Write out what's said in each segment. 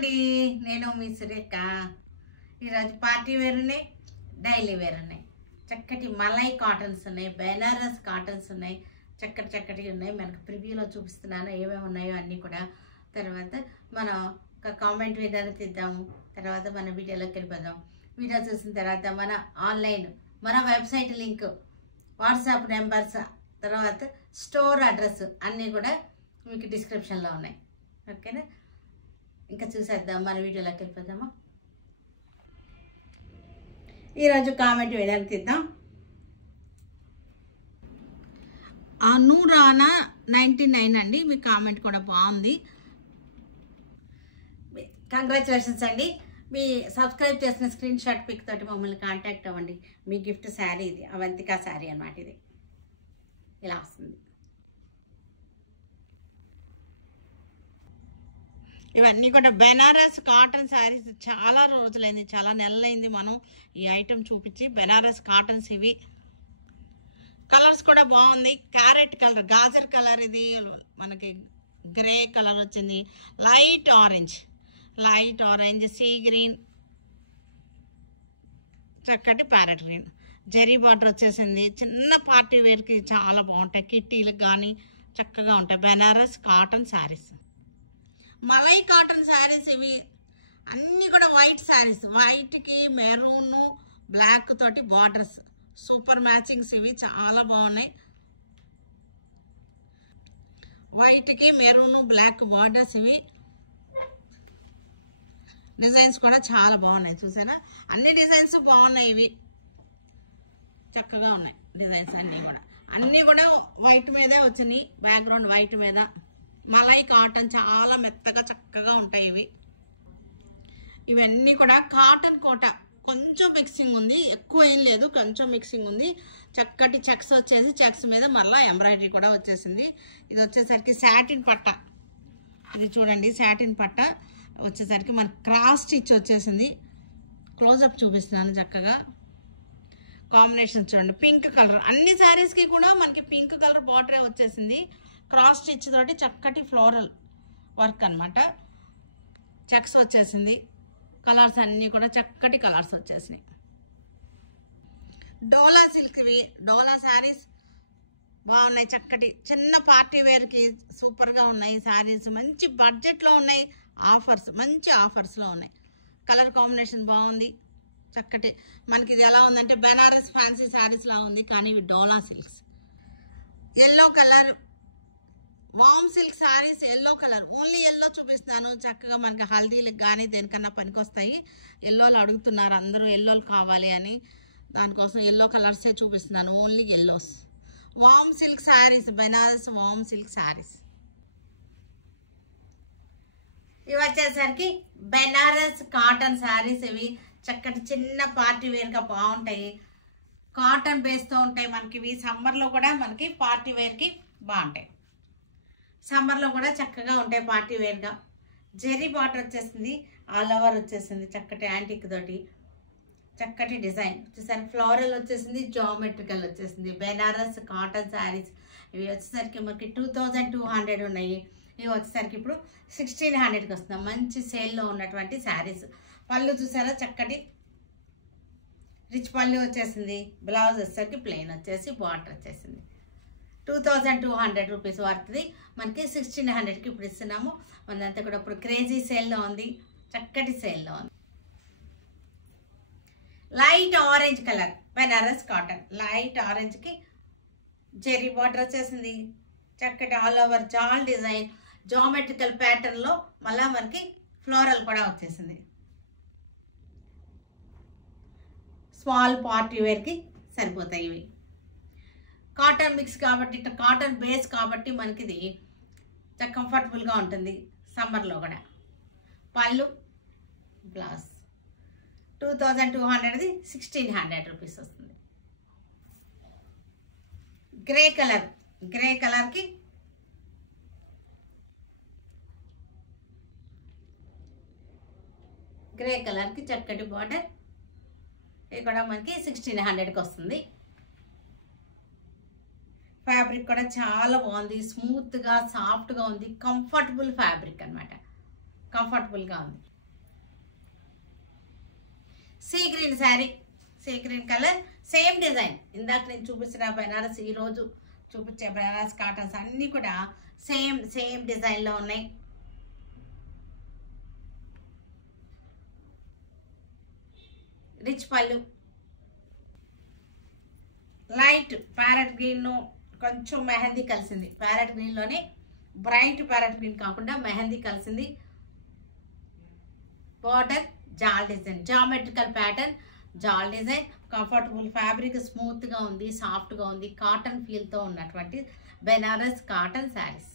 అండి, నేను మీ సురేఖ. ఈరోజు పార్టీ వేర్ ఉన్నాయి, డైలీ వేర్ ఉన్నాయి. చక్కటి మలై కాటన్స్ ఉన్నాయి, బెనారస్ కాటన్స్ ఉన్నాయి, చక్కటి ఉన్నాయి. మనకు ప్రివ్యూలో చూపిస్తున్నాను ఏమేమి ఉన్నాయో అన్నీ కూడా. తర్వాత మనం ఒక కామెంట్ విధానం తీద్దాము, తర్వాత మన వీడియోలోకి వెళ్ళిపోదాం. వీడియో చూసిన తర్వాత మన ఆన్లైన్, మన వెబ్సైట్ లింక్, వాట్సాప్ నెంబర్స్, తర్వాత స్టోర్ అడ్రస్ అన్నీ కూడా మీకు డిస్క్రిప్షన్లో ఉన్నాయి. ఓకేనా, ఇంకా చూసేద్దాం, మన వీడియోలోకి వెళ్ళిపోదామా. ఈరోజు కామెంట్ వేయడానికి తీద్దాం. అనురానా 99 అండి, మీ కామెంట్ కూడా బాగుంది. కంగ్రాచులేషన్స్ అండి. మీ సబ్స్క్రైబ్ చేసిన స్క్రీన్ షాట్ పిక్ తోటి మమ్మల్ని కాంటాక్ట్ అవ్వండి. మీ గిఫ్ట్ శారీ ఇది, అవంతికా శారీ అన్నమాట. ఇది ఇలా వస్తుంది. ఇవన్నీ కూడా బెనారస్ కాటన్ శారీస్. చాలా రోజులైంది, చాలా నెలలైంది మనం ఈ ఐటెం చూపించి. బెనారస్ కాటన్స్ ఇవి. కలర్స్ కూడా బాగుంది. క్యారెట్ కలర్, గాజర్ కలర్, ఇది మనకి గ్రే కలర్ వచ్చింది, లైట్ ఆరెంజ్, సీ గ్రీన్, చక్కటి ప్యారెట్ గ్రీన్, జెరీ బార్డర్ వచ్చేసింది. చిన్న పార్టీ వేర్కి చాలా బాగుంటాయి, కిట్టీలకు కానీ చక్కగా ఉంటాయి. బెనారస్ కాటన్ శారీస్, మలై కాటన్ శారీస్ ఇవి అన్నీ కూడా. వైట్ శారీస్, వైట్కి మెరూన్ బ్లాక్ తోటి బార్డర్స్, సూపర్ మ్యాచింగ్స్ ఇవి, చాలా బాగున్నాయి. వైట్కి మెరూన్ బ్లాక్ బార్డర్స్ ఇవి. డిజైన్స్ కూడా చాలా బాగున్నాయి, చూసారా? అన్ని డిజైన్స్ బాగున్నాయి, ఇవి చక్కగా ఉన్నాయి డిజైన్స్ అన్నీ కూడా వైట్ మీదే వచ్చినాయి. బ్యాక్గ్రౌండ్ వైట్ మీద. మలై కాటన్ చాలా మెత్తగా చక్కగా ఉంటాయి ఇవి. ఇవన్నీ కూడా కాటన్ కోట, కొంచెం మిక్సింగ్ ఉంది, ఎక్కువ ఏం లేదు, కొంచెం మిక్సింగ్ ఉంది. చక్కటి చెక్స్ వచ్చేసి, చెక్స్ మీద మళ్ళీ ఎంబ్రాయిడరీ కూడా వచ్చేసింది. ఇది వచ్చేసరికి సాటిన్ పట్ట. ఇది చూడండి, సాటిన్ పట్ట వచ్చేసరికి మన క్రాస్ స్టిచ్ వచ్చేసింది. క్లోజప్ చూపిస్తున్నాను చక్కగా. కాంబినేషన్ చూడండి, పింక్ కలర్. అన్ని శారీస్కి కూడా మనకి పింక్ కలర్ బార్డరే వచ్చేసింది. క్రాస్ స్టిచ్ తోటి చక్కటి ఫ్లోరల్ వర్క్ అనమాట. చెక్స్ వచ్చేసింది. కలర్స్ అన్నీ కూడా చక్కటి కలర్స్ వచ్చేసినాయి. డోలా సిల్క్వి, డోలా శారీస్ బాగున్నాయి. చక్కటి చిన్న పార్టీ వేర్కి సూపర్గా ఉన్నాయి శారీస్. మంచి బడ్జెట్లో ఉన్నాయి. ఆఫర్స్, మంచి ఆఫర్స్లో ఉన్నాయి. కలర్ కాంబినేషన్ బాగుంది. చక్కటి మనకి ఇది ఎలా ఉందంటే బెనారస్ ఫ్యాన్సీ శారీస్లా ఉంది, కానీ ఇవి Dola silks. Yellow colour, warm silk saris, yellow colour. Only yellow చూపిస్తున్నాను. చక్కగా మనకి హల్దీలకు కానీ దేనికన్నా పనికొస్తాయి. ఎల్లోలు అడుగుతున్నారు అందరూ, ఎల్లోలు కావాలి అని. దానికోసం ఎల్లో కలర్సే చూపిస్తున్నాను, ఓన్లీ ఎల్లోస్. వామ్ సిల్క్ శారీస్, బెనారస్ వామ్ సిల్క్ శారీస్. ఇవి వచ్చేసరికి బెనారస్ కాటన్ శారీస్. ఇవి చక్కటి చిన్న పార్టీ వేర్గా బాగుంటాయి. కాటన్ బేస్తో ఉంటాయి మనకి. ఇవి సమ్మర్లో కూడా మనకి పార్టీ వేర్కి బాగుంటాయి. సమ్మర్లో కూడా చక్కగా ఉంటాయి పార్టీ వేర్గా. జెరీ బార్డర్ వచ్చేసింది, ఆల్ ఓవర్ వచ్చేసింది, చక్కటి యాంటిక్ తోటి చక్కటి డిజైన్ వచ్చేసరికి. ఫ్లోరల్ వచ్చేసింది, జామెట్రికల్ వచ్చేసింది. బెనారస్ కాటన్ శారీస్ ఇవి వచ్చేసరికి మనకి 2200 ఉన్నాయి. ఇవి వచ్చేసరికి ఇప్పుడు 1600కి వస్తున్నాం. మంచి సేల్లో ఉన్నటువంటి శారీస్. పళ్ళు చూసారా, చక్కటి రిచ్ పళ్ళు వచ్చేసింది. బ్లౌజ్ వచ్చేసరికి ప్లెయిన్ వచ్చేసి బార్డర్ వచ్చేసింది. 2200 రూపీస్ పడుతుంది మనకి. 1600కి ఇప్పుడు ఇస్తున్నాము. మనంతా కూడా ఇప్పుడు క్రేజీ సేల్లో ఉంది, చక్కటి సేల్లో ఉంది. Light orange colour Banaras cotton, light ఆరెంజ్కి జెరీ బార్డర్ వచ్చేసింది. చక్కటి all over jaal design, geometrical ప్యాటర్న్లో మళ్ళీ మనకి ఫ్లోరల్ కూడా వచ్చేసింది. స్మాల్ పార్టీ వేర్కి సరిపోతాయి ఇవి. కాటన్ మిక్స్ కాబట్టి, కాటన్ బేస్ కాబట్టి మనకి ఇది కంఫర్టబుల్గా ఉంటుంది సమ్మర్లో కూడా. పళ్ళు, బ్లౌజ్ 2200ది 1600 రూపీస్ వస్తుంది. గ్రే కలర్, గ్రే కలర్కి చక్కటి బార్డర్. ఇది కూడా మనకి 1600కి వస్తుంది. ఫ్యాబ్రిక్ కూడా చాలా బాగుంది, స్మూత్గా సాఫ్ట్గా ఉంది. కంఫర్టబుల్ ఫ్యాబ్రిక్ అనమాట, కంఫర్టబుల్గా ఉంది. Sea green sari, sea green colour, same design. ఇందాక నేను చూపించిన బెనారస్, ఈరోజు చూపించే బెనారస్ కాటన్స్ అన్నీ కూడా సేమ్ డిజైన్లో ఉన్నాయి. రిచ్ పళ్ళు, లైట్ ప్యారెట్ గ్రీన్, కొంచెం మెహందీ కలిసింది. ప్యారెట్ గ్రీన్లోనే బ్రైట్ ప్యారెట్ గ్రీన్ కాకుండా మెహందీ కలిసింది. Border jaal design, geometrical pattern, jaal design. Comfortable fabric, స్మూత్గా ఉంది, సాఫ్ట్గా ఉంది, కాటన్ ఫీల్తో ఉన్నటువంటి Banaras cotton saris.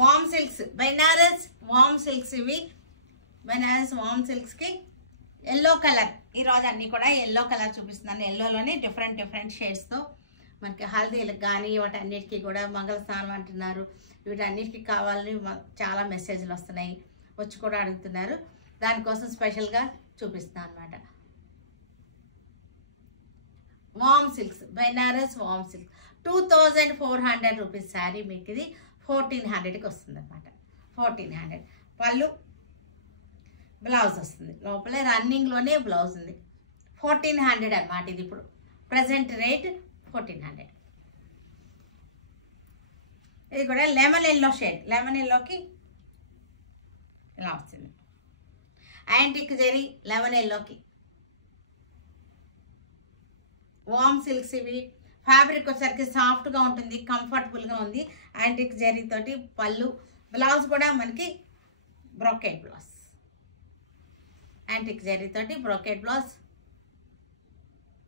Warm silks, Banaras warm సిల్క్స్. ఇవి బెనారస్ వామ్ సిల్క్స్కి ఎల్లో కలర్. ఈరోజు అన్నీ కూడా ఎల్లో కలర్ చూపిస్తున్నాను. ఎల్లోలోనే డిఫరెంట్ షేడ్స్తో మనకి హల్దీలకు కానీ వాటన్నిటికీ కూడా మంగళస్నానం అంటున్నారు. వీటన్నిటికీ కావాలని చాలా మెసేజ్లు వస్తున్నాయి, వచ్చి కూడా అడుగుతున్నారు. దానికోసం స్పెషల్గా చూపిస్తున్నాను అనమాట. వామ్ సిల్క్స్, బెనారస్ వామ్ సిల్క్ 2400 రూపీస్ శారీ. మీకు ఇది 1400కి వస్తుంది అనమాట. 1400. పళ్ళు, బ్లౌజ్ వస్తుంది. లోపల రన్నింగ్లోనే బ్లౌజ్ ఉంది. 1400 అనమాట. ఇది ఇప్పుడు ప్రజెంట్ రేట్ 1400. ఇది కూడా లెమన్ ఎల్లో షేడ్. లెమన్ ఎల్లోకి ఇలా వస్తుంది. యాంటిక్ జెరీ లెమన్ ఎల్లోకి. వామ్ సిల్క్స్ ఇవి. ఫ్యాబ్రిక్ వచ్చేసరికి సాఫ్ట్గా ఉంటుంది, కంఫర్టబుల్గా ఉంది. యాంటిక్ జెరీ తోటి పళ్ళు, బ్లౌజ్ కూడా మనకి బ్రోకెట్ బ్లౌజ్. యాంటిక్ జెరీ తోటి బ్రోకెట్ బ్లౌజ్.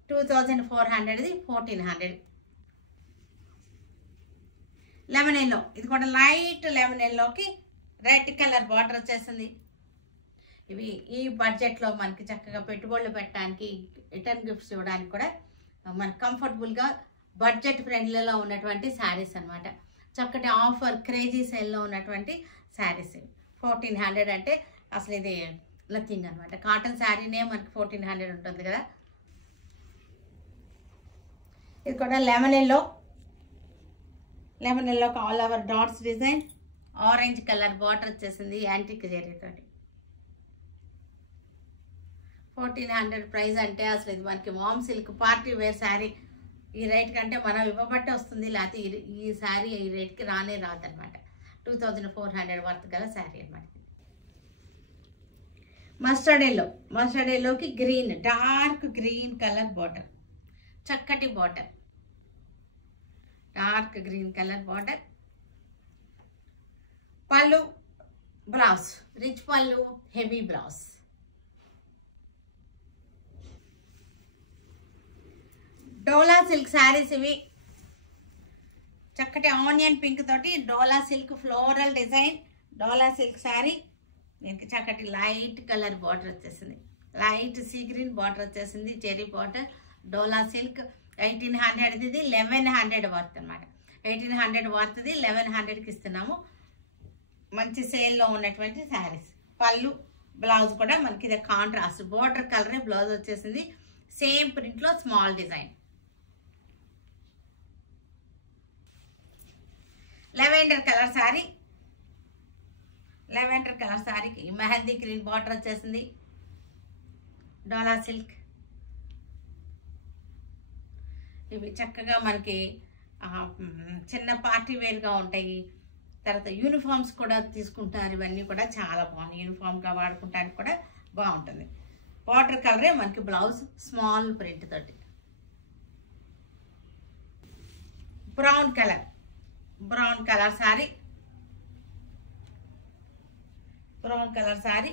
2400, 1400. లెమన్ ఎల్లో, ఇది కూడా లైట్ లెమన్ ఎల్లోకి రెడ్ కలర్ బార్డర్ వచ్చేసింది. ఇవి ఈ బడ్జెట్లో మనకి చక్కగా పెట్టుబడులు పెట్టడానికి, రిటర్న్ గిఫ్ట్స్ ఇవ్వడానికి కూడా మనకు కంఫర్టబుల్గా బడ్జెట్ ఫ్రెండ్లీలో ఉన్నటువంటి శారీస్ అనమాట. చక్కటి ఆఫర్ క్రేజీ సేల్లో ఉన్నటువంటి శారీస్. 1400 అంటే అసలు ఇది నథింగ్ అనమాట. కాటన్ శారీనే మనకి 1400 ఉంటుంది కదా. ఇది కూడా లెమన్ ఎల్లో. లెమన్ ఎల్లోకి all over dots design. Orange colour border వచ్చేసింది యాంటిక్ జెరీతో. 1400 ప్రైస్ అంటే అసలు ఇది మనకి వామ్ సిల్క్ పార్టీ వేర్ శారీ. ఈ రేట్ కంటే మనం ఇవ్వబట్టే వస్తుంది, లేకపోతే ఈ శారీ ఈ రేట్కి రానే రాదనమాట. 2400 వర్త్ గల శారీ అనమాట. మస్టర్డ్ ఎల్లో, మస్టర్డ్ ఎల్లోకి green, dark green colour border. చక్కటి border, dark green colour border. పళ్ళు, బ్లౌజ్ రిచ్ పళ్ళు, heavy blouse. Dola silk saris ఇవి. చక్కటి ఆనియన్ పింక్ తోటి Dola silk floral design. Dola silk sari. దీనికి చక్కటి లైట్ కలర్ బార్డర్ వచ్చేసింది. లైట్ సీ గ్రీన్ బార్డర్ వచ్చేసింది, జెరీ బార్డర్. డోలా సిల్క్ 1800. ఇది 1100 వర్త్ అనమాట. 1800 వర్త్ది 1100కి ఇస్తున్నాము. మంచి సేల్లో ఉన్నటువంటి శారీస్. పళ్ళు, బ్లౌజ్ కూడా మనకి ఇది కాంట్రాస్ట్ బార్డర్ కలరే బ్లౌజ్ వచ్చేసింది. సేమ్ ప్రింట్లో small design. Lavender colour sari. Lavender colour శారీకి మెహందీ గ్రీన్ బార్డర్ వచ్చేసింది. డోలా సిల్క్. ఇవి చక్కగా మనకి చిన్న పార్టీ వేర్గా ఉంటాయి. తర్వాత యూనిఫామ్స్ కూడా తీసుకుంటారు. ఇవన్నీ కూడా చాలా బాగున్నాయి. యూనిఫామ్గా వాడుకుంటానికి కూడా బాగుంటుంది. బార్డర్ కలరే మనకి బ్లౌజ్ స్మాల్ ప్రింట్ తోటి. Brown colour, brown colour saree. Brown colour saree.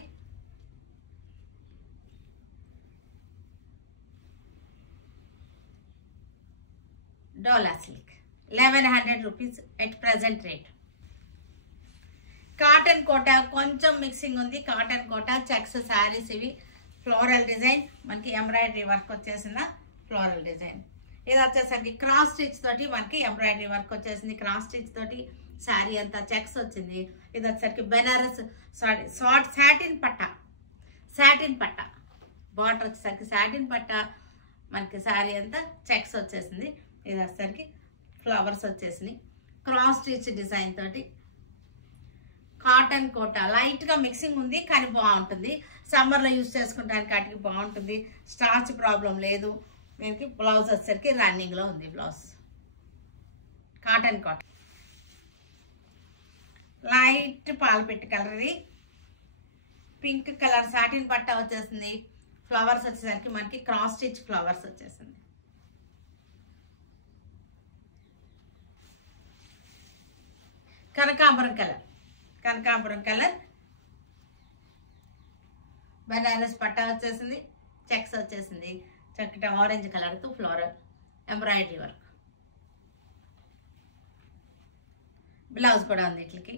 Dola silk 1100 rupees at present rate. Cotton Kota కొంచెం మిక్సింగ్ ఉంది. కాటన్ కోటా చెక్స్ శారీస్ ఇవి. ఫ్లోరల్ డిజైన్ మనకి ఎంబ్రాయిడరీ వర్క్ వచ్చేసిన ఫ్లోరల్ డిజైన్. ఇది వచ్చేసరికి క్రాస్ స్టిచ్ తోటి మనకి ఎంబ్రాయిడరీ వర్క్ వచ్చేసింది. క్రాస్ స్టిచ్ తోటి శారీ అంతా చెక్స్ వచ్చింది. ఇది వచ్చేసరికి బెనారస్ సాటిన్ పట్ట. సాటిన్ పట్ట బార్డర్ వచ్చేసరికి సాటిన్ పట్ట. మనకి శారీ అంతా చెక్స్ వచ్చేసింది. ఇది వచ్చేసరికి ఫ్లవర్స్ వచ్చేసినాయి. క్రాస్ స్టిచ్ డిజైన్ తోటి కాటన్ కోట లైట్గా మిక్సింగ్ ఉంది కానీ బాగుంటుంది. సమ్మర్లో యూజ్ చేసుకుంటానికి వాటికి బాగుంటుంది. స్టార్చ్ ప్రాబ్లం లేదు. దీనికి బ్లౌజ్ వచ్చేసరికి రన్నింగ్లో ఉంది. బ్లౌజ్ కాటన్ కోట లైట్ పాలపెట్టి కలర్, ఇది పింక్ కలర్ సాటిన్ పట్టా వచ్చేసింది. ఫ్లవర్స్ వచ్చేసరికి మనకి క్రాస్ స్టిచ్ ఫ్లవర్స్ వచ్చేసింది. కనకాంబరం కలర్, కనకాంబరం కలర్ బనారస్ పట్టా వచ్చేసింది. చెక్స్ వచ్చేసింది. చక్కటి ఆరెంజ్ కలర్తో ఫ్లోరల్ ఎంబ్రాయిడరీ వర్క్. బ్లౌజ్ కూడా ఉంది. ఇట్లకి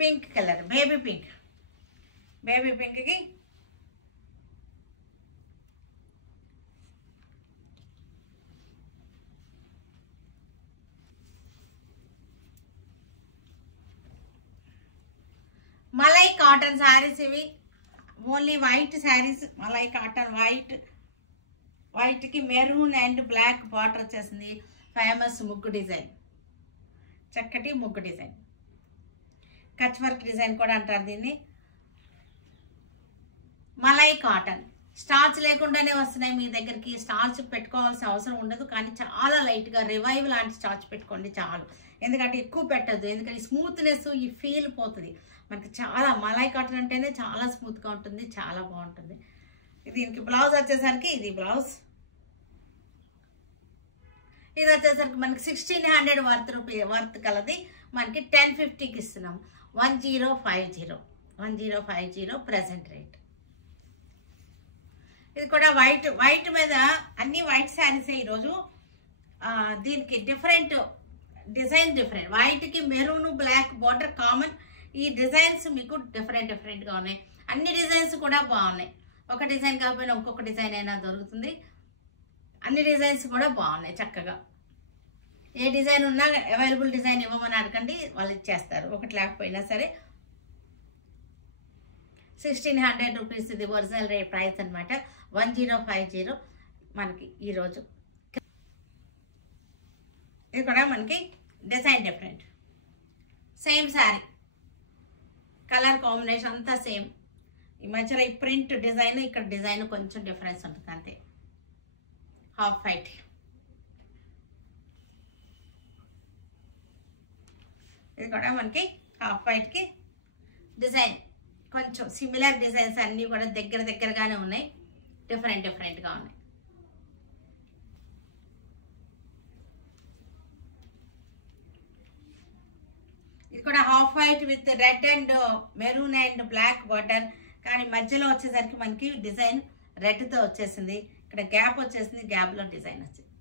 pink colour, baby pink, baby పింక్కి మలై కాటన్ శారీస్. ఇవి only white saris. Malai cotton వైట్కి మెరూన్ అండ్ బ్లాక్ బార్డర్ వచ్చేసింది. ఫేమస్ ముగ్గు డిజైన్, చక్కటి ముగ్గు డిజైన్, కచ్ వర్క్ డిజైన్ కూడా అంటారు దీన్ని. మలై కాటన్ స్టార్చ్ లేకుండానే వస్తున్నాయి మీ దగ్గరికి. స్టార్చ్ పెట్టుకోవాల్సిన అవసరం ఉండదు, కానీ చాలా లైట్గా రివైవ్ లాంటి స్టార్చ్ పెట్టుకోండి చాలు. ఎందుకంటే ఎక్కువ పెట్టద్దు, ఎందుకంటే స్మూత్నెస్ ఈ ఫీల్ పోతుంది మనకి. చాలా మలై కాటన్ అంటేనే చాలా స్మూత్గా ఉంటుంది, చాలా బాగుంటుంది. దీనికి బ్లౌజ్ వచ్చేసరికి ఇది బ్లౌజ్. ఇది వచ్చేసరికి మనకి 1600 వర్త్ కలది. మనకి 1050కి ఇస్తున్నాం. 1050 ప్రెసెంట్ రేట్. ఇది కూడా వైట్ మీద అన్ని వైట్ శారీసే ఈరోజు. దీనికి డిఫరెంట్ డిజైన్, డిఫరెంట్ వైట్కి మెరూన్ బ్లాక్ బార్డర్ కామన్. ఈ డిజైన్స్ మీకు డిఫరెంట్గా ఉన్నాయి. అన్ని డిజైన్స్ కూడా బాగున్నాయి. ఒక డిజైన్ కాకపోయినా ఇంకొక డిజైన్ అయినా దొరుకుతుంది. అన్ని డిజైన్స్ కూడా బాగున్నాయి చక్కగా. ఏ డిజైన్ ఉన్నా అవైలబుల్ డిజైన్ ఇవ్వమని అడగండి, వాళ్ళు ఇచ్చేస్తారు ఒకటి లేకపోయినా సరే. 1600 రూపీస్ ఇది ఒరిజినల్ రేట్ ప్రైస్ అనమాట. 1050 మనకి ఈరోజు. ఇది కూడా మనకి design different, same saree colour combination అంతా సేమ్. ఈ మధ్యలో ఈ ప్రింట్ డిజైన్, ఇక్కడ డిజైన్ కొంచెం డిఫరెన్స్ ఉంటుంది అంతే. హాఫ్ వైట్, ఇది కూడా మనకి హాఫ్ వైట్కి డిజైన్ కొంచెం సిమిలర్ డిజైన్స్ అన్నీ కూడా దగ్గరగానే ఉన్నాయి, డిఫరెంట్గా ఉన్నాయి. ఇది కూడా half white with red and maroon and black border, కానీ మధ్యలో వచ్చేసరికి మనకి డిజైన్ రెడ్తో వచ్చేసింది. ఇక్కడ గ్యాప్ వచ్చేసింది, గ్యాప్లో డిజైన్ వచ్చింది.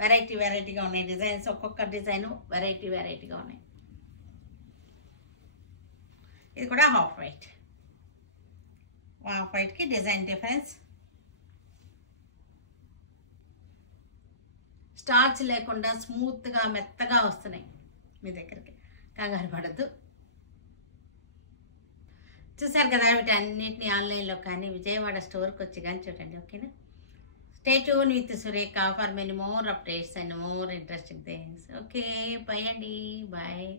వెరైటీగా ఉన్నాయి డిజైన్స్. ఒక్కొక్క డిజైన్ వెరైటీగా ఉన్నాయి. ఇది కూడా హాఫ్ వైట్కి డిజైన్ డిఫరెన్స్. స్టార్చ్ లేకుండా స్మూత్గా మెత్తగా వస్తున్నాయి మీ దగ్గరికి, కంగారు పడద్దు. చూసారు కదా వీటన్నిటిని ఆన్లైన్లో కానీ విజయవాడ స్టోర్కి వచ్చి కానీ చూడండి. ఓకేనా? Stay tuned with Sureka for many more updates and more interesting things. Okay, bye Andy. Bye.